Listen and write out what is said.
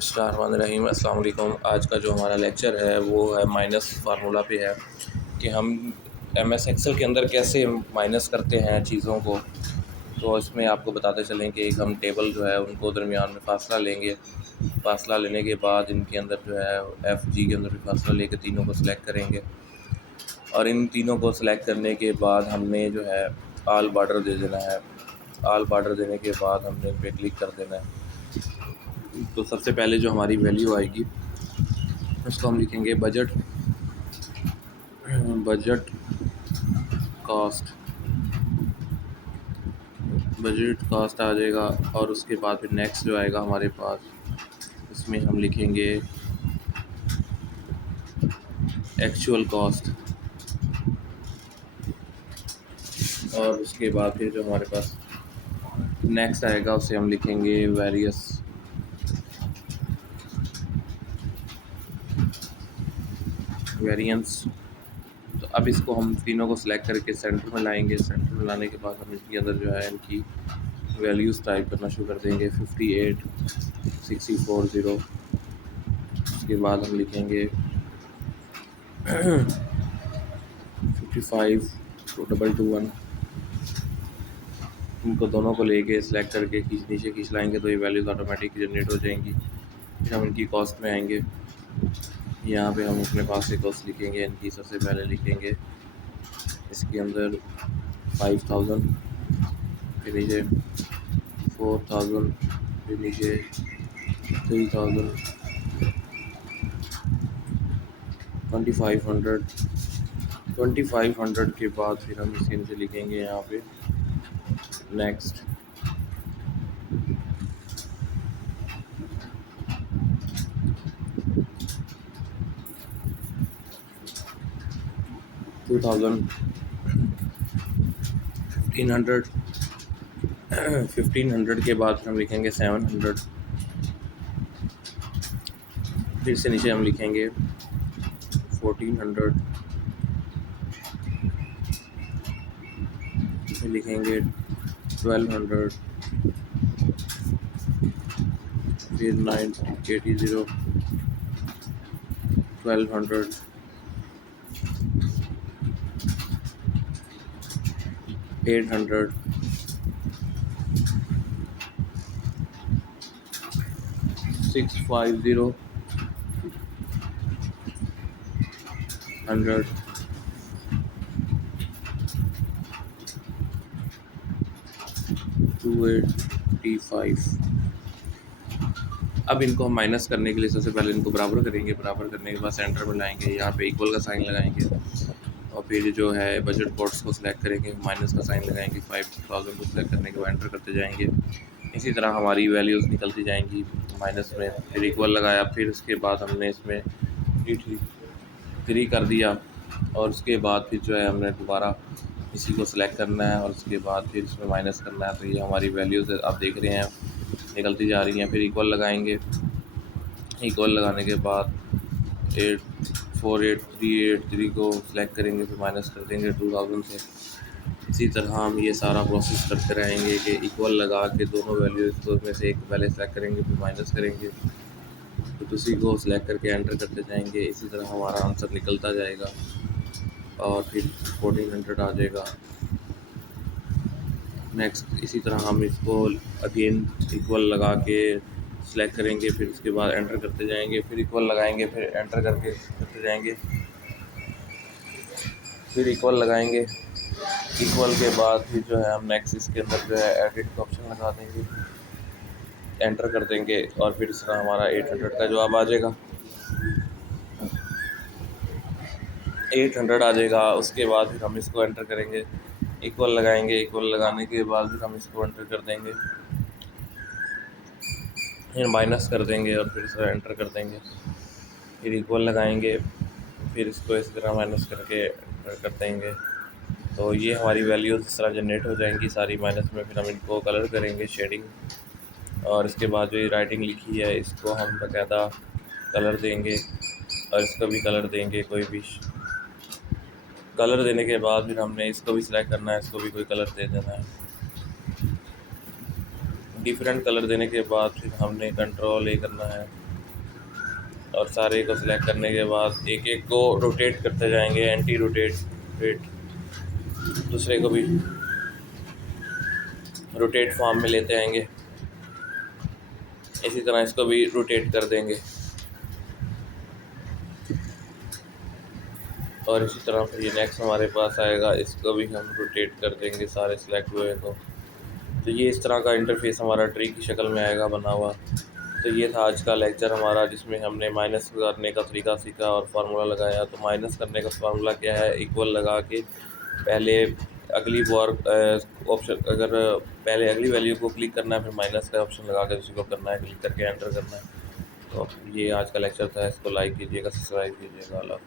बिस्मिल्लाहिर्रहमानिर्रहीम। अस्सलाम वालेकुम। आज का जो हमारा लेक्चर है वो है माइनस फार्मूला पे है कि हम एमएस एक्सेल के अंदर कैसे माइनस करते हैं चीज़ों को। तो इसमें आपको बताते चलें कि हम टेबल जो है उनको दरमियान में फ़ासला लेंगे। फ़ासला लेने के बाद इनके अंदर जो है एफ़ जी के अंदर भी फ़ासला लेके तीनों को सिलेक्ट करेंगे और इन तीनों को सिलेक्ट करने के बाद हमने जो है आल बॉर्डर दे देना है। आल बॉर्डर देने के बाद हमने इन पर क्लिक कर देना है। तो सबसे पहले जो हमारी वैल्यू आएगी उसको हम लिखेंगे बजट कॉस्ट। बजट कॉस्ट आ जाएगा और उसके बाद फिर नेक्स्ट जो आएगा हमारे पास इसमें हम लिखेंगे एक्चुअल कॉस्ट और उसके बाद फिर जो हमारे पास नेक्स्ट आएगा उसे हम लिखेंगे वेरिएंस। तो अब इसको हम तीनों को सिलेक्ट करके सेंटर में लाएंगे। सेंटर में लाने के बाद हम इसके अंदर जो है इनकी वैल्यूज़ टाइप करना शुरू कर देंगे 58 640। उसके बाद हम लिखेंगे 55 221। इनको दोनों को लेके सिलेक्ट करके नीचे खींच लाएंगे तो ये वैल्यूज़ ऑटोमेटिक जनरेट हो जाएंगी। फिर हम इनकी कॉस्ट में आएंगे। यहाँ पे हम अपने पास से कॉस्ट लिखेंगे। इनकी सबसे पहले लिखेंगे इसके अंदर 5000, फिर नीचे 4000, फिर नीचे 3000, 2500 के बाद फिर हम इसके नीचे लिखेंगे यहाँ पे नेक्स्ट। टू 1500 के बाद हम लिखेंगे 700। फिर से नीचे हम लिखेंगे 1400, फिर लिखेंगे 1200, फिर 980 1200, 800, 650, 100, 285। अब इनको हम माइनस करने के लिए सबसे पहले इनको बराबर करेंगे। बराबर करने के बाद सेंटर में लाएंगे, यहाँ पे इक्वल का साइन लगाएंगे और फिर जो है बजट कोड्स को सिलेक्ट करेंगे, माइनस का साइन लगाएंगे। 5000 को सिलेक्ट करने के बाद एंटर करते जाएंगे। इसी तरह हमारी वैल्यूज़ निकलती जाएंगी माइनस में। फिर इक्वल लगाया, फिर उसके बाद हमने इसमें 3 कर दिया और उसके बाद फिर जो है हमने दोबारा इसी को सिलेक्ट करना है और उसके बाद फिर इसमें माइनस करना है। तो ये हमारी वैल्यूज़ आप देख रहे हैं निकलती जा रही हैं। फिर इक्वल लगाएंगे। इक्वल लगाने के बाद 84883 को सिलेक्ट करेंगे, फिर माइनस कर देंगे 2000 से। इसी तरह हम ये सारा प्रोसेस करते रहेंगे कि इक्वल लगा के दोनों वैल्यूज़ को में से एक पहले सेलेक्ट करेंगे, फिर माइनस करेंगे, फिर उसी को सिलेक्ट करके एंटर करते जाएंगे। इसी तरह हमारा आंसर निकलता जाएगा और फिर 1400 आ जाएगा नेक्स्ट। इसी तरह हम इसको अगेन इक्वल लगा के सिलेक्ट करेंगे, फिर उसके बाद एंटर करते जाएंगे, फिर इक्वल लगाएंगे, फिर एंटर करते जाएंगे, फिर इक्वल लगाएंगे। इक्वल के बाद फिर जो है हम नेक्स्ट इसके अंदर जो है एडिट का ऑप्शन लगा देंगे, एंटर कर देंगे और फिर इस तरह हमारा 800 का जवाब आ जाएगा। 800 आ जाएगा। उसके बाद फिर हम इसको एंटर करेंगे, इक्वल लगाएंगे। इक्वल लगाने के बाद फिर हम इसको एंटर कर देंगे, फिर माइनस कर देंगे और फिर इसको एंटर कर देंगे, फिर इक्वल लगाएंगे, फिर इसको इस तरह माइनस करके एंटर कर देंगे। तो ये हमारी वैल्यूज़ इस तरह जनरेट हो जाएंगी सारी माइनस में। फिर हम इनको कलर करेंगे शेडिंग और इसके बाद जो ये राइटिंग लिखी है इसको हम बाकायदा कलर देंगे और इसको भी कलर देंगे। कोई भी कलर देने के बाद फिर हमने इसको भी सिलेक्ट करना है, इसको भी कोई कलर दे देना है। डिफरेंट कलर देने के बाद फिर हमने कंट्रोल ए करना है और सारे को सिलेक्ट करने के बाद एक एक को रोटेट करते जाएंगे, एंटी रोटेट रोटेट, दूसरे को भी रोटेट फॉर्म में लेते आएंगे। इसी तरह इसको भी रोटेट कर देंगे और इसी तरह फिर ये नेक्स्ट हमारे पास आएगा, इसको भी हम रोटेट कर देंगे सारे सिलेक्ट हुए को। तो ये इस तरह का इंटरफेस हमारा ट्री की शक्ल में आएगा बना हुआ। तो ये था आज का लेक्चर हमारा, जिसमें हमने माइनस करने का तरीका सीखा और फार्मूला लगाया। तो माइनस करने का फार्मूला क्या है, इक्वल लगा के पहले अगली बार ऑप्शन, अगर पहले अगली वैल्यू को क्लिक करना है, फिर माइनस का ऑप्शन लगा के उसी को करना है, क्लिक करके एंटर करना है। तो ये आज का लेक्चर था, इसको लाइक कीजिएगा, सब्सक्राइब कीजिएगा।